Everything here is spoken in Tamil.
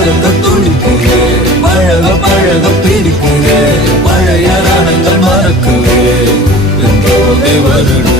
கலக்க துடிக்குதே, பழக பழக பிடிக்குதே, பழைய ரணங்கள் மறக்குவே, என் போதை வருடு